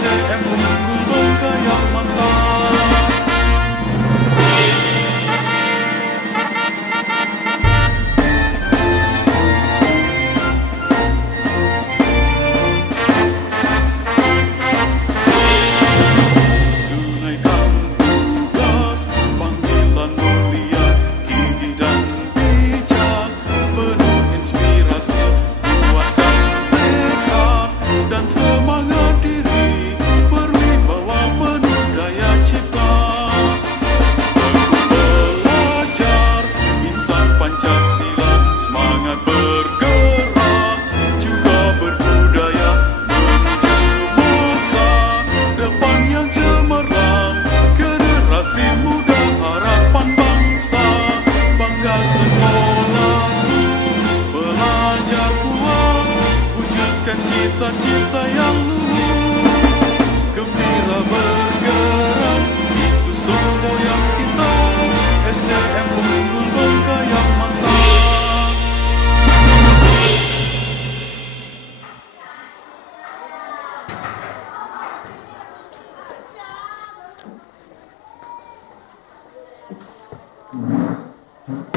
SDM unggul bergaya mantap. Tunaikan tugas panggilan mulia, gigih dan bijak, penuh inspirasi, kuatkan tekad dan semangat diri, berwibawa penuh daya cipta. Tekun belajar, insan Pancasila, semangat bergerak, juga berbudaya, menuju masa depan yang cemerlang. Generasi muda harapan bangsa, bangga sekolahku, belajar kuat, wujudkan cita-cita yang luhur. Gembira bergerak, itu semboyan kita, SDM unggul bergaya mantap.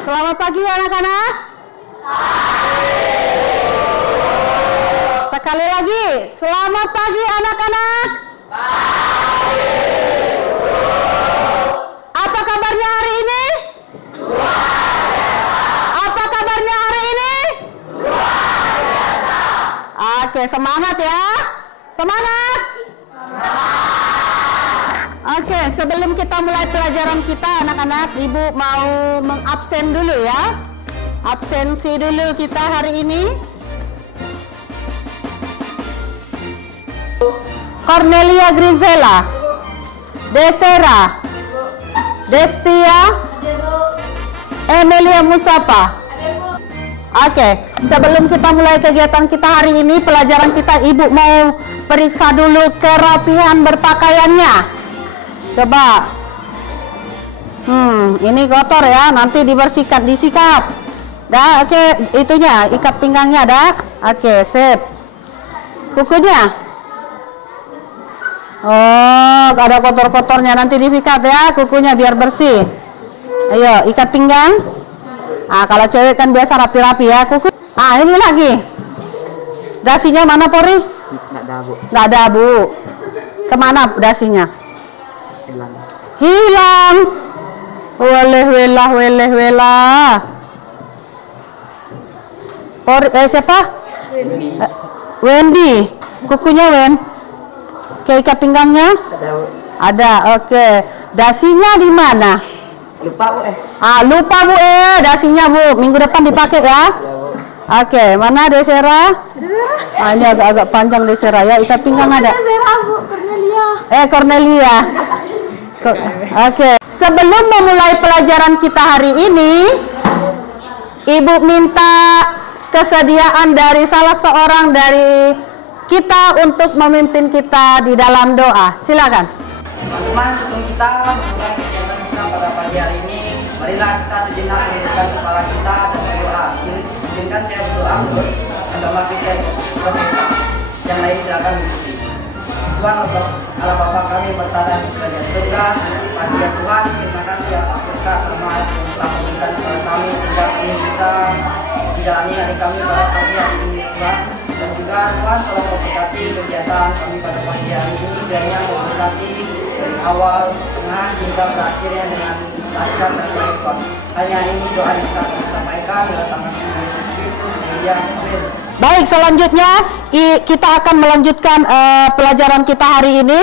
Selamat pagi anak-anak. Sekali lagi, selamat pagi anak-anak. Apa kabarnya hari ini? Apa kabarnya hari ini? Oke, semangat ya. Semangat. Oke, sebelum kita mulai pelajaran kita anak-anak, Ibu mau mengabsen dulu ya. Absensi dulu kita hari ini. Cornelia Grizela, Desera, Destia, Emilia Musapa. Oke, sebelum kita mulai kegiatan kita hari ini, pelajaran kita, Ibu mau periksa dulu kerapihan berpakaiannya. Coba. Ini kotor ya, nanti dibersihkan, disikat. Dah, oke, itunya, ikat pinggangnya dah. Oke, sip. Kukunya. Oh, ada kotor-kotornya, nanti disikat ya, kukunya biar bersih. Ayo, ikat pinggang. Ah, kalau cewek kan biasa rapi-rapi ya, kuku. Ah, ini lagi. Dasinya mana, Pori? Nggak ada, Bu. Nggak ada, Bu. Kemana dasinya? Hilang. Hilang. Weleh welah. Siapa? Wendy. Kukunya Wen. Oke, ikat pinggangnya? Ada, Bu. Ada, oke. Dasinya di mana? Lupa, Bu. Lupa, Bu. Dasinya, Bu. Minggu depan dipakai ya. Ya, Bu. Oke, mana Desera? Ini agak-agak panjang Desera ya. Ikat pinggang ada. Desera, Bu. Cornelia. Cornelia. Oke, sebelum memulai pelajaran kita hari ini, Ibu minta kesediaan dari salah seorang dari kita untuk memimpin kita di dalam doa. Silakan. Teman-teman, sebelum kita memulai kegiatan kita pada pagi hari ini, marilah kita sejenak menundukkan kepala kita dan berdoa. Izinkan saya berdoa menurut agama Kristen Protestan. Yang lain silakan mengikuti. Tuhan Allah Bapa kami bertata di kerajaan surga. Pagi ya Tuhan, terima kasih atas berkat rahmat yang telah memberikan kepada kami sehingga kami bisa menjalani hari kami pada pagi hari ini Tuhan. Dan juga Tuhan telah memberkati kegiatan kami pada pagi hari ini, kiranya memberkati dari awal, tengah hingga berakhirnya dengan lancar dan baik Tuhan. Hanya ini doa yang bisa kami sampaikan dalam nama Yesus Kristus. Amin. Baik, selanjutnya kita akan melanjutkan pelajaran kita hari ini.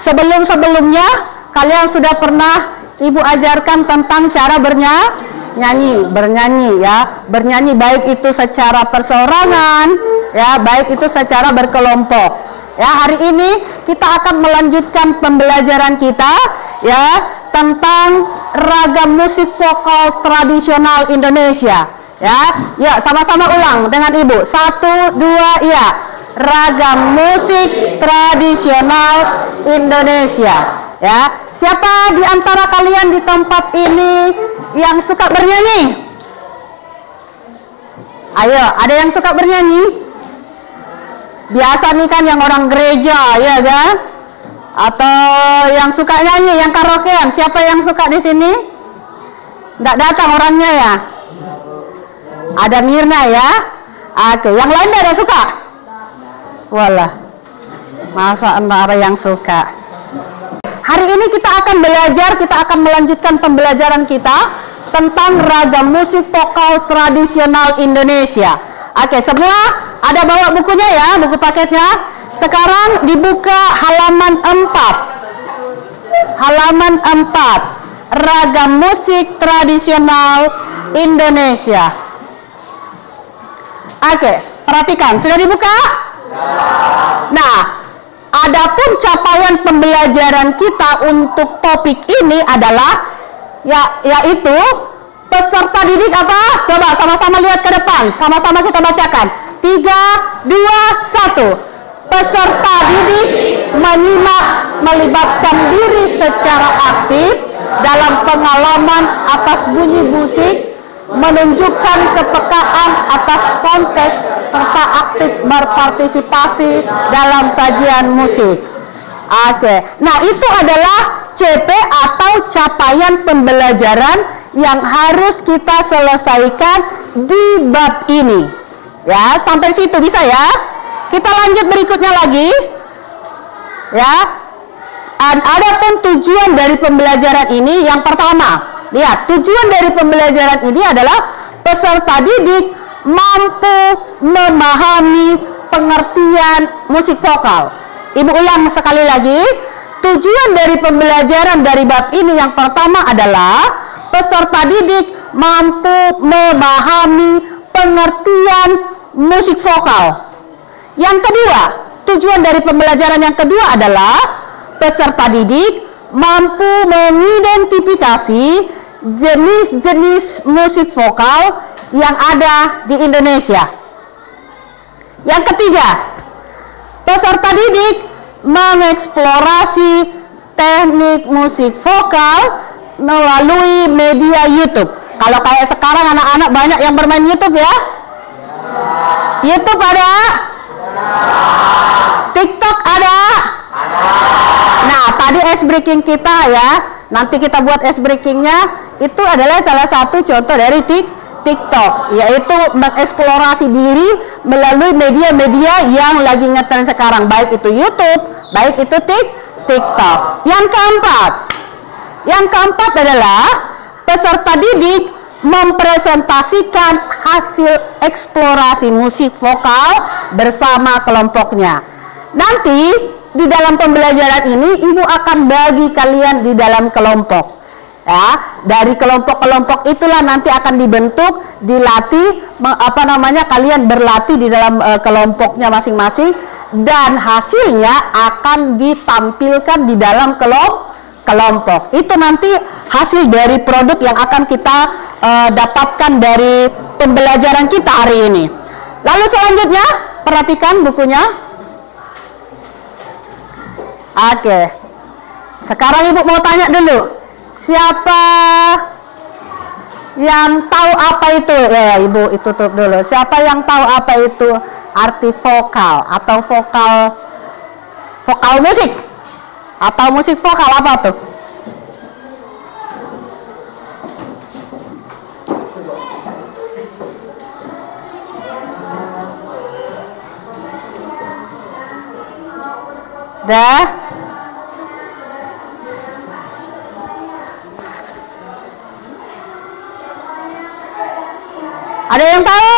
Sebelumnya kalian sudah pernah Ibu ajarkan tentang cara bernyanyi ya, bernyanyi baik itu secara perseorangan ya, baik itu secara berkelompok ya. Hari ini kita akan melanjutkan pembelajaran kita ya tentang ragam musik vokal tradisional Indonesia. Ya, sama-sama ulang dengan Ibu. 1, 2, ya. Ragam musik tradisional Indonesia. Ya, siapa di antara kalian di tempat ini yang suka bernyanyi? Ayo, ada yang suka bernyanyi? Biasa nih kan yang orang gereja, ya kan? Atau yang suka nyanyi, yang karaokean? Siapa yang suka di sini? Nggak datang orangnya ya? Ada Mirna ya? Oke, yang lain nggak ada suka? Walah, masa ada yang suka? Hari ini kita akan belajar, kita akan melanjutkan pembelajaran kita tentang ragam musik vokal tradisional Indonesia. Oke, semua ada bawa bukunya ya, buku paketnya. Sekarang dibuka halaman 4. Halaman 4. Ragam musik tradisional Indonesia. Oke, perhatikan, sudah dibuka? Nah, adapun capaian pembelajaran kita untuk topik ini adalah yaitu peserta didik apa? Coba sama-sama lihat ke depan, sama-sama kita bacakan. 3, 2, 1. Peserta didik menyimak, melibatkan diri secara aktif dalam pengalaman atas bunyi musik, menunjukkan kepekaan atas konteks serta aktif berpartisipasi dalam sajian musik. Oke, nah itu adalah CP atau capaian pembelajaran yang harus kita selesaikan di bab ini. Ya, sampai situ bisa ya? Kita lanjut berikutnya lagi. Ya. Adapun tujuan dari pembelajaran ini yang pertama, lihat, tujuan dari pembelajaran ini adalah peserta didik mampu memahami pengertian musik vokal. Ibu ulang sekali lagi. Tujuan dari pembelajaran dari bab ini yang pertama adalah peserta didik mampu memahami pengertian musik vokal. Yang kedua, tujuan dari pembelajaran yang kedua adalah peserta didik mampu mengidentifikasi jenis-jenis musik vokal yang ada di Indonesia. Yang ketiga, peserta didik mengeksplorasi teknik musik vokal melalui media YouTube. Kalau kayak sekarang anak-anak banyak yang bermain YouTube ya? YouTube ada? TikTok ada? Nah, tadi ice breaking kita ya, nanti kita buat ice breakingnya, itu adalah salah satu contoh dari TikTok, yaitu mengeksplorasi diri melalui media-media yang lagi ngetren sekarang, baik itu YouTube, baik itu TikTok. Yang keempat adalah peserta didik mempresentasikan hasil eksplorasi musik vokal bersama kelompoknya. Nanti di dalam pembelajaran ini ibu akan bagi kalian di dalam kelompok. Ya, dari kelompok-kelompok itulah nanti akan dibentuk, dilatih, kalian berlatih di dalam kelompoknya masing-masing, dan hasilnya akan ditampilkan di dalam kelompok. Itu nanti hasil dari produk yang akan kita dapatkan dari pembelajaran kita hari ini. Lalu selanjutnya, perhatikan bukunya. Oke. Sekarang ibu mau tanya dulu. Siapa yang tahu apa itu? Ya, ibu itu tutup dulu. Siapa yang tahu apa itu arti vokal atau vokal musik? Atau musik vokal apa tuh? Dah? Ada yang tahu?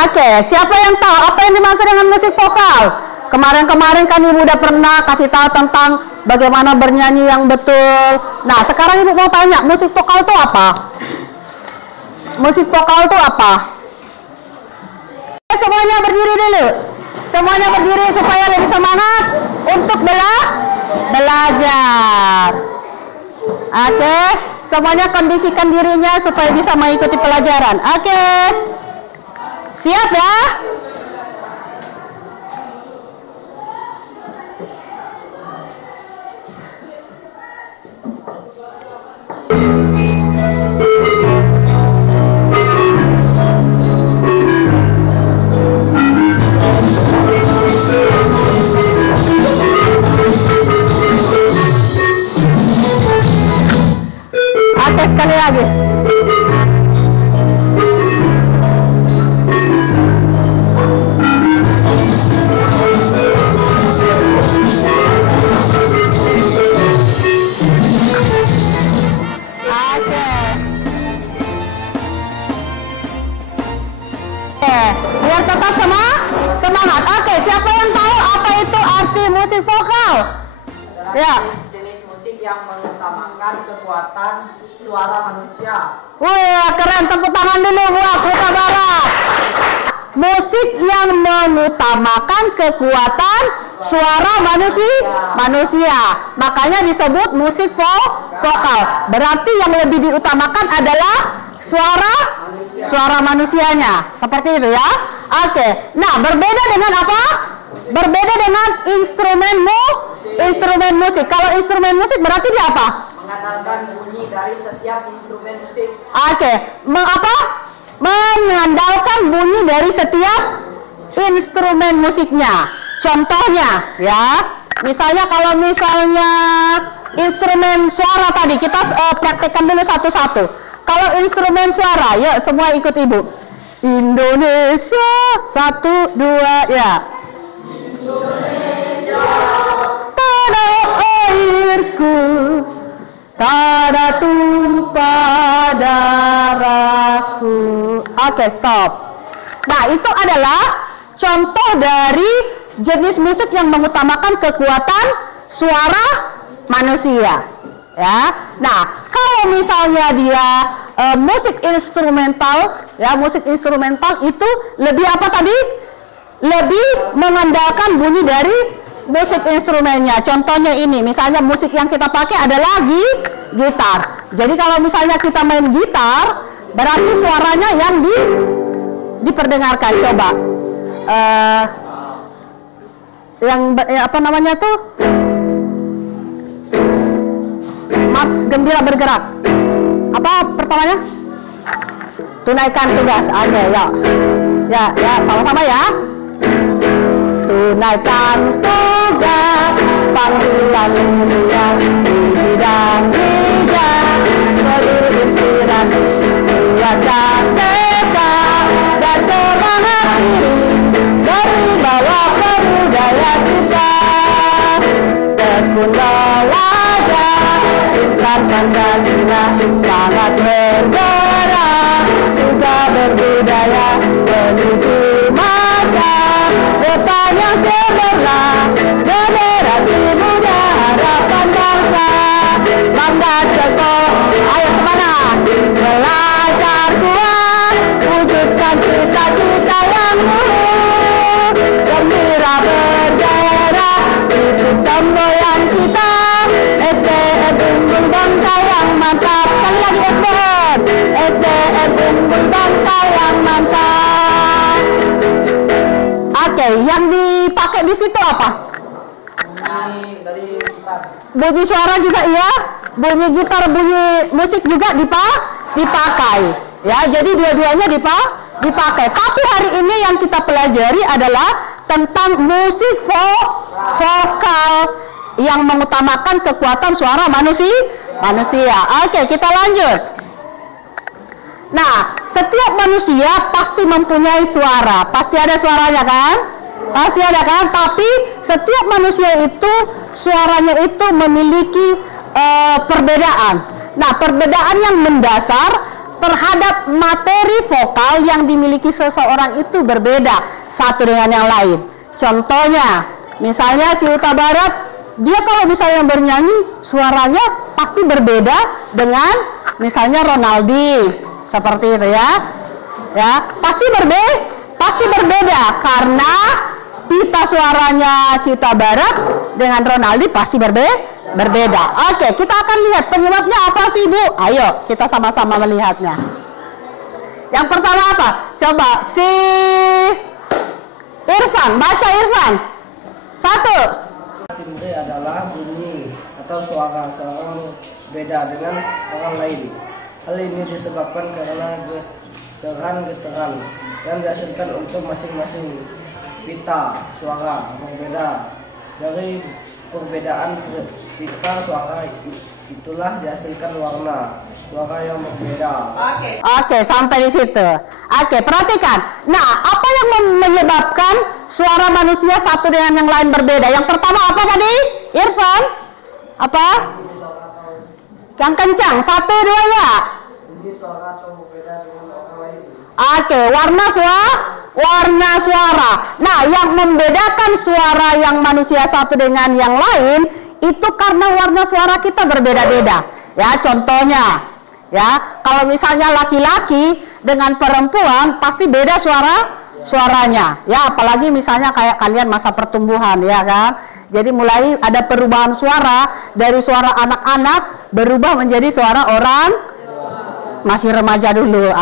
Oke, siapa yang tahu apa yang dimaksud dengan musik vokal? Kemarin-kemarin kan ibu udah pernah kasih tahu tentang bagaimana bernyanyi yang betul. Nah, sekarang ibu mau tanya, musik vokal itu apa? Musik vokal itu apa? Semuanya berdiri dulu. Semuanya berdiri supaya lebih semangat untuk belajar. Oke, semuanya kondisikan dirinya supaya bisa mengikuti pelajaran. Oke, siap ya? biar tetap semangat. Oke, siapa yang tahu apa itu arti musik vokal? Ya. Jenis musik yang mengutamakan kekuatan suara manusia. Wih, keren, tepuk tangan dulu buat Huta Barat. Musik yang mengutamakan kekuatan suara manusia. Makanya disebut musik vokal. Berarti yang lebih diutamakan adalah suara manusianya. Seperti itu ya. Oke. Nah, berbeda dengan apa? Berbeda dengan instrumen musik. Kalau instrumen musik berarti dia apa? Mengandalkan bunyi dari setiap instrumen musik. Oke. Mengandalkan bunyi dari setiap instrumen musiknya. Contohnya ya, misalnya kalau instrumen suara tadi kita praktekkan dulu satu-satu. Kalau instrumen suara, yuk semua ikut ibu. Indonesia, 1, 2, ya. Indonesia, tanah airku, tanah tumpah darahku. Oke, stop. Nah, itu adalah contoh dari jenis musik yang mengutamakan kekuatan suara manusia. Ya. Nah, kalau misalnya dia musik instrumental, ya, musik instrumental itu lebih apa tadi? Lebih mengandalkan bunyi dari musik instrumennya. Contohnya ini, misalnya musik yang kita pakai adalah gitar. Jadi kalau misalnya kita main gitar, berarti suaranya yang diperdengarkan. Coba apa namanya tuh? Mars Gembira Bergerak. Apa pertamanya? Tunaikan tugas. Oke, ya, sama-sama ya. Tunaikan tugas panggilan mulia di bidang bidang, berinspirasi buatkan teka dan semangat diri, berwibawa budaya kita, tekun belajar insan Pancasila, sangat bergerak juga berbudaya menuju masa depan yang cemerlang, generasi muda harapan bangsa. Lambat sekolah, ayo semangat, belajar kuat, wujudkan cita-cita yang luhur, gembira bergerak, itu semboyan kita, SDM unggul bangsa yang mantap. Sekali lagi SDM unggul bangsa yang mantap. Oke, yang dipakai di situ apa? Bunyi dari gitar. Bunyi suara juga iya, bunyi gitar, bunyi musik juga dipakai. Ya, jadi dua-duanya dipakai. Tapi hari ini yang kita pelajari adalah tentang musik vokal yang mengutamakan kekuatan suara manusia. Oke, kita lanjut. Nah, setiap manusia pasti mempunyai suara. Pasti ada suaranya kan? Pasti ada kan? Tapi setiap manusia itu suaranya itu memiliki perbedaan. Nah, perbedaan yang mendasar terhadap materi vokal yang dimiliki seseorang itu berbeda satu dengan yang lain. Contohnya, misalnya si Huta Barat, dia kalau misalnya bernyanyi suaranya pasti berbeda dengan misalnya Ronaldi, seperti itu ya. Ya, pasti berbeda karena pita suaranya si Huta Barat dengan Ronaldi pasti berbeda. Oke, kita akan lihat penyebabnya apa sih, Bu? Ayo, kita sama-sama melihatnya. Yang pertama apa? Coba si Irfan, baca Irfan. 1. Timbre adalah bunyi atau suara seorang beda dengan orang lain. Hal ini disebabkan karena getaran yang dihasilkan untuk masing-masing pita suara berbeda. Dari perbedaan pita suara itulah dihasilkan warna suara yang berbeda. Oke, sampai di situ. Oke, perhatikan. Nah, apa yang menyebabkan suara manusia satu dengan yang lain berbeda? Yang pertama apa tadi? Irfan? Apa? Yang kencang. 1, 2 ya. Oke, warna suara. Nah, yang membedakan suara yang manusia satu dengan yang lain itu karena warna suara kita berbeda-beda. Ya, contohnya, ya, kalau misalnya laki-laki dengan perempuan pasti beda suaranya. Ya, apalagi misalnya kayak kalian masa pertumbuhan, ya kan? Jadi mulai ada perubahan suara dari suara anak-anak berubah menjadi suara orang masih remaja dulu,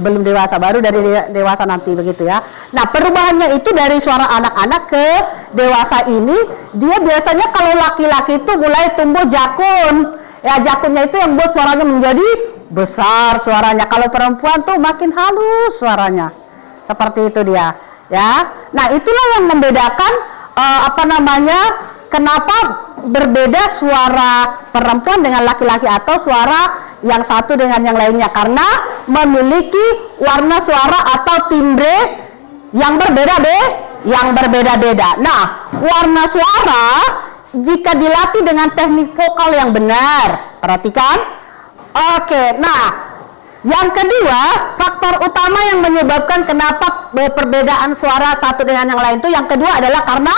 belum dewasa, baru dari dewasa nanti begitu ya. Nah, perubahannya itu dari suara anak-anak ke dewasa ini, dia biasanya kalau laki-laki itu mulai tumbuh jakun. Ya, jakunnya itu yang buat suaranya menjadi besar suaranya. Kalau perempuan tuh makin halus suaranya. Seperti itu dia, ya. Nah, itulah yang membedakan kenapa berbeda suara perempuan dengan laki-laki atau suara yang satu dengan yang lainnya, karena memiliki warna suara atau timbre yang berbeda-beda. Nah, warna suara jika dilatih dengan teknik vokal yang benar, perhatikan. Oke, nah, yang kedua, faktor utama yang menyebabkan kenapa perbedaan suara satu dengan yang lain itu yang kedua adalah karena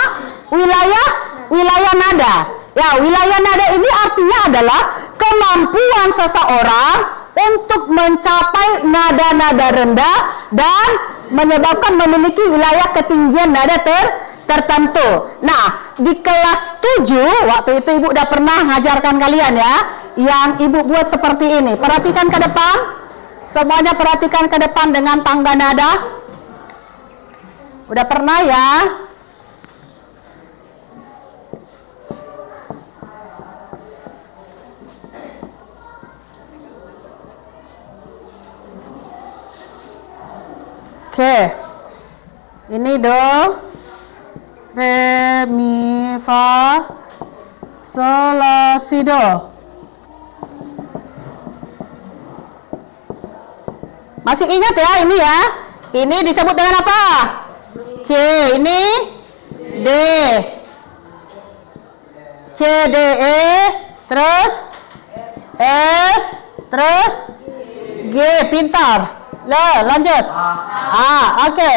wilayah nada. Ya, wilayah nada ini artinya adalah kemampuan seseorang untuk mencapai nada-nada rendah dan menyebabkan memiliki wilayah ketinggian nada tertentu. Nah, di kelas 7 waktu itu Ibu udah pernah ngajarkan kalian ya, yang Ibu buat seperti ini. Perhatikan ke depan. Semuanya perhatikan ke depan dengan tangga nada. Udah pernah ya? Oke. Ini do, re, mi, fa, sol, la, si, do. Masih ingat ya ini ya? Ini disebut dengan apa? C. Ini D. C, D, E. Terus F. Terus G. Pintar. Lanjut. A. Oke.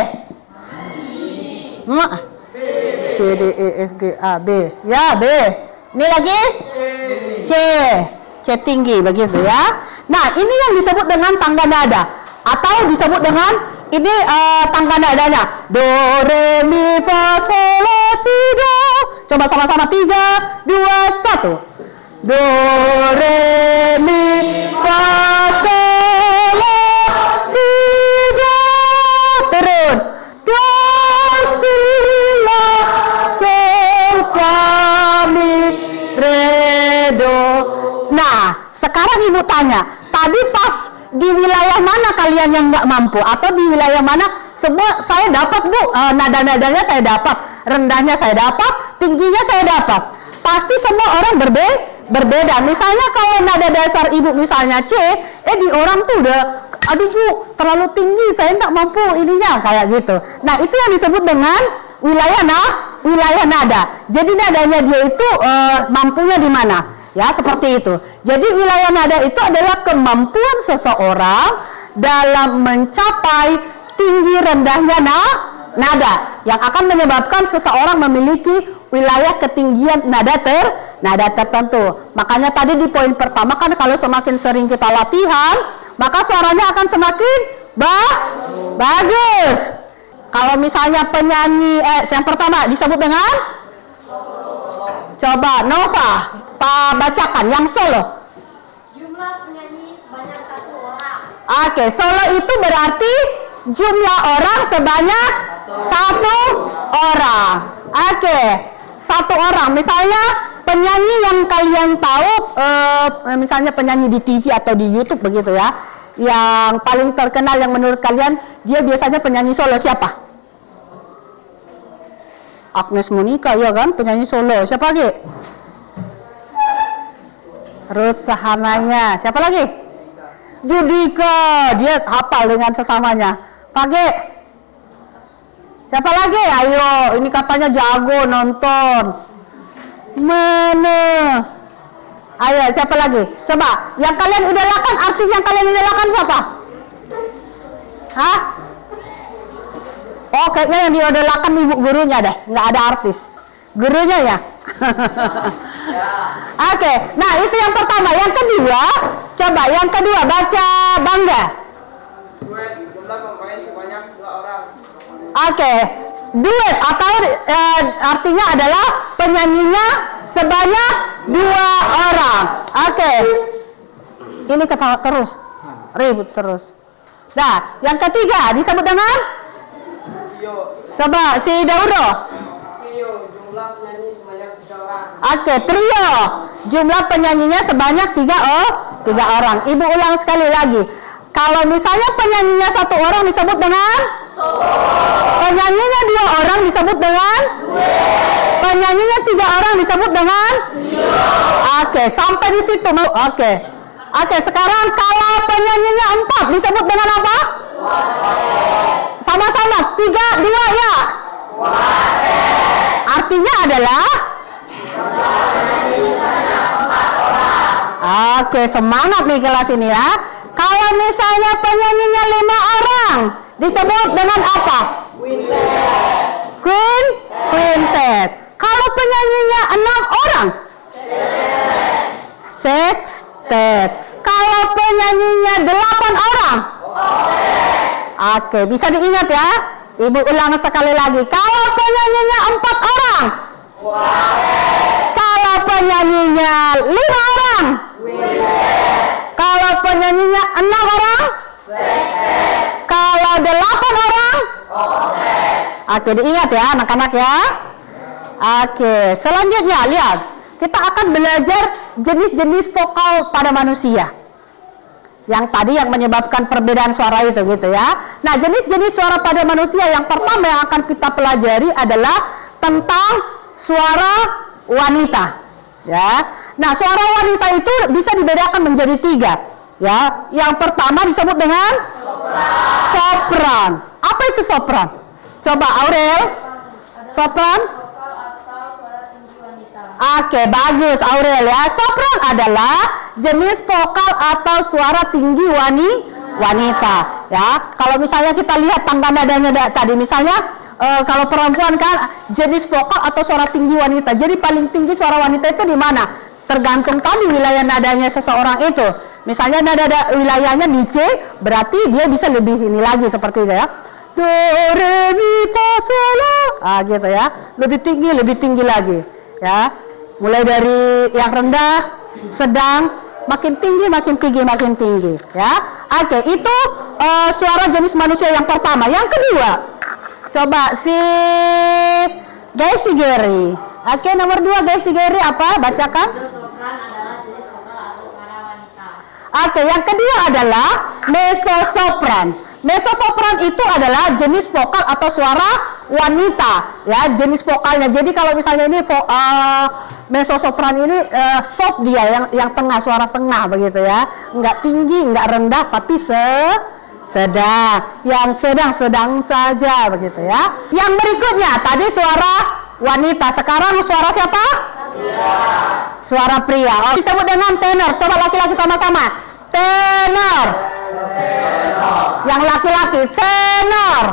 C, D, E, F, G, A, B. Ya, B. Ini lagi C. C tinggi begitu ya. Nah, ini yang disebut dengan tangga nada. Atau disebut dengan ini tangga nadanya do, re, mi, fa, sol, la, si, do. Coba sama-sama 3, 2, 1. Do, re, mi, fa, sol, la, si, do. Turun. Do, si, la, sol, fa, mi, re, do. Nah, sekarang Ibu tanya, tadi pas di wilayah mana kalian yang nggak mampu, atau di wilayah mana semua saya dapat Bu, nada-nadanya saya dapat, rendahnya saya dapat, tingginya saya dapat. Pasti semua orang berbeda. Misalnya kalau nada dasar Ibu misalnya C, di orang tuh udah, aduh Bu, terlalu tinggi, saya nggak mampu ininya, kayak gitu. Nah, itu yang disebut dengan wilayah nada. Jadi nadanya dia itu mampunya di mana? Ya, seperti itu. Jadi wilayah nada itu adalah kemampuan seseorang dalam mencapai tinggi rendahnya nada yang akan menyebabkan seseorang memiliki wilayah ketinggian nada tertentu. Makanya tadi di poin pertama kan kalau semakin sering kita latihan, maka suaranya akan semakin bagus. Kalau misalnya penyanyi yang pertama disebut dengan coba Nova bacakan yang solo. Jumlah penyanyi sebanyak 1 orang. Oke, solo itu berarti jumlah orang sebanyak 1 orang. Oke, 1 orang. Misalnya penyanyi yang kalian tahu, misalnya penyanyi di TV atau di YouTube begitu ya, yang paling terkenal yang menurut kalian dia biasanya penyanyi solo siapa? Agnes Monica ya kan, penyanyi solo. Siapa lagi? Ruth Sahanaya. Siapa lagi? Judika. Dia hafal dengan sesamanya. Page. Siapa lagi? Ayo, ini katanya jago nonton. Mana? Ayo, siapa lagi? Coba, yang kalian idolakan, artis yang kalian idolakan siapa? Hah? Oh, kayaknya yang diodolakan ibu gurunya deh, nggak ada artis. Gurunya ya? Oke, nah itu yang pertama. Yang kedua, coba yang kedua baca bangga. Jumlah pemain sebanyak 2 orang. Oke, duet atau artinya adalah penyanyinya sebanyak 2 orang. Oke, ini ketawa terus, ribut terus. Nah, yang ketiga disebut dengan? Coba si Dauro. Trio, jumlah penyanyi sebanyak 3 orang. Oke, trio. Jumlah penyanyinya sebanyak 3 orang. Ibu ulang sekali lagi. Kalau misalnya penyanyinya 1 orang disebut dengan? Penyanyinya 2 orang disebut dengan? Penyanyinya 3 orang disebut dengan? Oke, sampai di situ. Oke, sekarang kalau penyanyinya 4 disebut dengan apa? Sama-sama, 3, 2 ya. Artinya adalah? Oke, semangat nih kelas ini ya. Kalau misalnya penyanyinya 5 orang disebut dengan apa? Quintet. Kalau penyanyinya 6 orang? Sextet. Kalau penyanyinya 8 orang? Oke, bisa diingat ya. Ibu ulang sekali lagi. Kalau penyanyinya 4 orang? Kalau penyanyinya 5 orang? Kalau penyanyinya 6 orang? Kalau 8 orang? Oke, diingat ya anak-anak ya. Oke, selanjutnya lihat. Kita akan belajar jenis-jenis vokal pada manusia. Yang tadi yang menyebabkan perbedaan suara itu gitu ya. Nah, jenis-jenis suara pada manusia yang pertama yang akan kita pelajari adalah tentang suara wanita. Ya. Nah, suara wanita itu bisa dibedakan menjadi 3. Ya, yang pertama disebut dengan sopran. Apa itu sopran? Coba Aurel. Sopran? Oke, bagus Aurel ya. Sopran adalah jenis vokal atau suara tinggi wanita ya. Kalau misalnya kita lihat tangga nadanya tadi, misalnya kalau perempuan kan jenis vokal atau suara tinggi wanita. Jadi paling tinggi suara wanita itu di mana? Tergantung tadi wilayah nadanya seseorang itu. Misalnya nada wilayahnya di C, berarti dia bisa lebih ini lagi seperti itu ya. Do, re, mi, fa, sol, la. Gitu ya. Lebih tinggi lagi ya. Mulai dari yang rendah, sedang, makin tinggi ya. Oke, itu suara jenis manusia yang pertama. Yang kedua, coba si Gaisi Geri. Oke, nomor 2 Gaisi Geri apa? Bacakan. Sopran adalah jenis vokal atau suara wanita. Oke, yang kedua adalah mezzo-sopran. Mezzo-sopran itu adalah jenis vokal atau suara wanita ya, jenis vokalnya. Jadi kalau misalnya ini mezzo-sopran ini soft dia, yang tengah, suara tengah begitu ya. Enggak tinggi, enggak rendah, tapi sedang. Yang sedang saja begitu ya. Yang berikutnya tadi suara wanita, sekarang suara siapa? Suara pria. Oh, disebut dengan tenor. Coba laki-laki sama-sama. Tenor. Yang laki-laki tenor.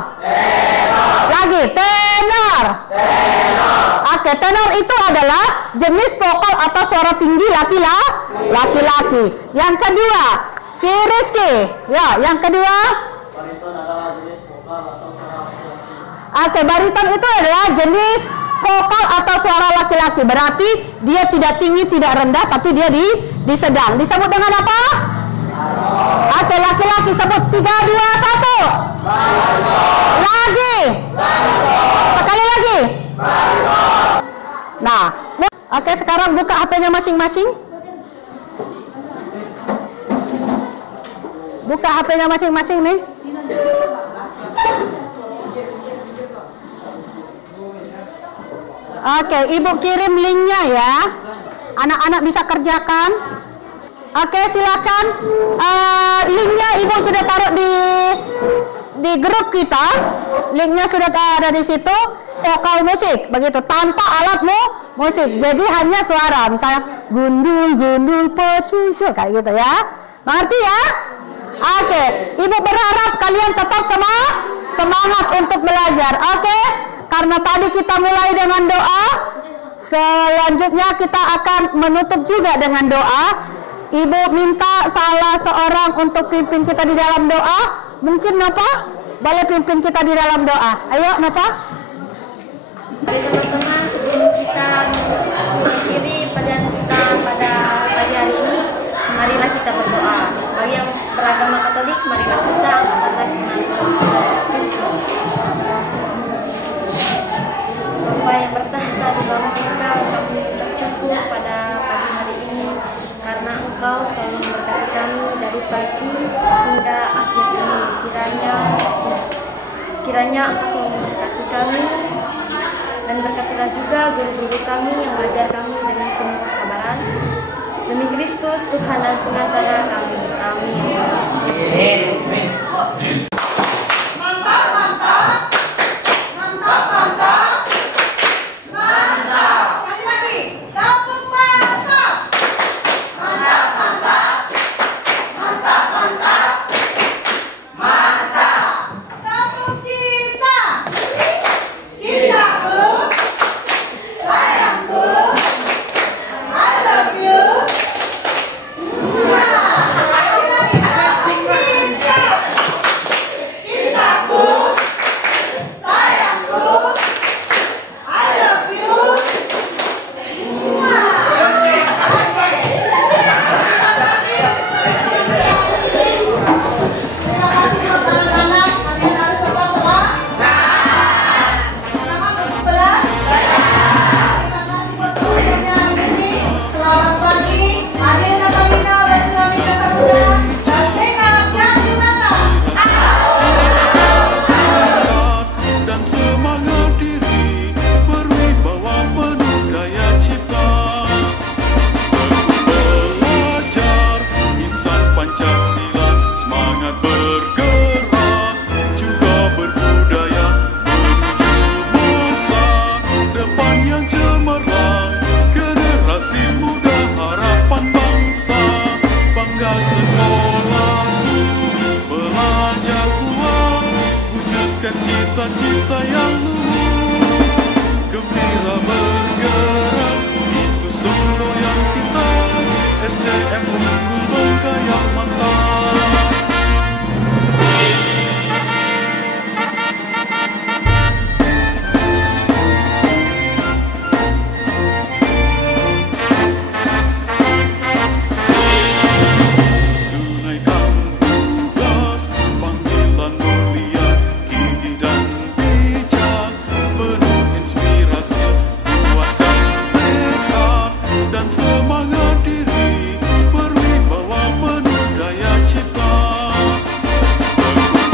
Lagi tenor. Oke, tenor itu adalah jenis vokal atau suara tinggi laki-laki. Yang kedua, si Rizky. Ya, yang kedua. Bariton adalah jenis vokal atau suara laki-laki. Oke, bariton itu adalah jenis vokal atau suara laki-laki. Berarti dia tidak tinggi, tidak rendah, tapi dia di sedang. Disebut dengan apa? Oke, laki-laki sebut 3, 2, 1. Lagi. Sekali lagi. Nah, oke, sekarang buka HP-nya masing-masing. Buka HP-nya masing-masing nih. Oke, ibu kirim linknya ya. Anak-anak bisa kerjakan. Oke, silakan. Linknya ibu sudah taruh di grup kita. Linknya sudah ada di situ. Vokal musik, begitu, tanpa alat musik. Jadi hanya suara. Misalnya gundul, pecucuk, kayak gitu ya. Mengerti ya? Oke, Ibu berharap kalian tetap semangat untuk belajar. Oke, karena tadi kita mulai dengan doa, selanjutnya kita akan menutup juga dengan doa. Ibu minta salah seorang untuk pimpin kita di dalam doa. Mungkin Nova boleh pimpin kita di dalam doa. Ayo Nova. Teman-teman, sebelum kita mengakhiri pelajaran kita pada pagi hari ini, marilah kita berdoa. Bagi yang beragama Katolik, marilah kita angkat tangan Yesus Kristus. Bapa yang bertahta di bawah surga, kami mengucap syukur pada pagi hari ini karena Engkau selalu memberkati kami dari pagi hingga akhir ini. Kiranya Engkau selalu memberkati kami. Dan berkatilah juga guru-guru kami yang mengajar kami dengan penuh kesabaran. Demi Kristus, Tuhan dan Pengantara kami. Amin. Mantap, mantap. Mantap, mantap. Mantap. Sekali lagi. Kampung mantap. Mantap, mantap. Mantap, mantap. Mantap. Kampung cinta. Cintaku. Sayangku. I love you. Cita-cita yang luhur, gembira bergerak, itu semboyan kita. SDM unggul bangga yang mantap. Tunaikan tugas, panggilan mulia, gigih dan bijak, penuh inspirasi, kuatkan tekad dan semangat diri, berwibawa penuh daya cipta.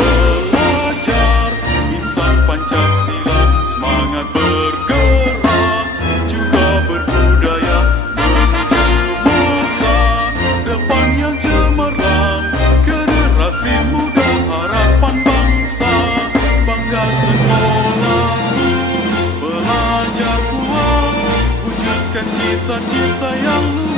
Belajar insan Pancasila, semangat bergerak, juga berbudaya, menuju masa depan yang cemerlang, generasi muda harapan bangsa, bangga sekolahku, belajar kuat, wujudkan cita-cita yang luhur.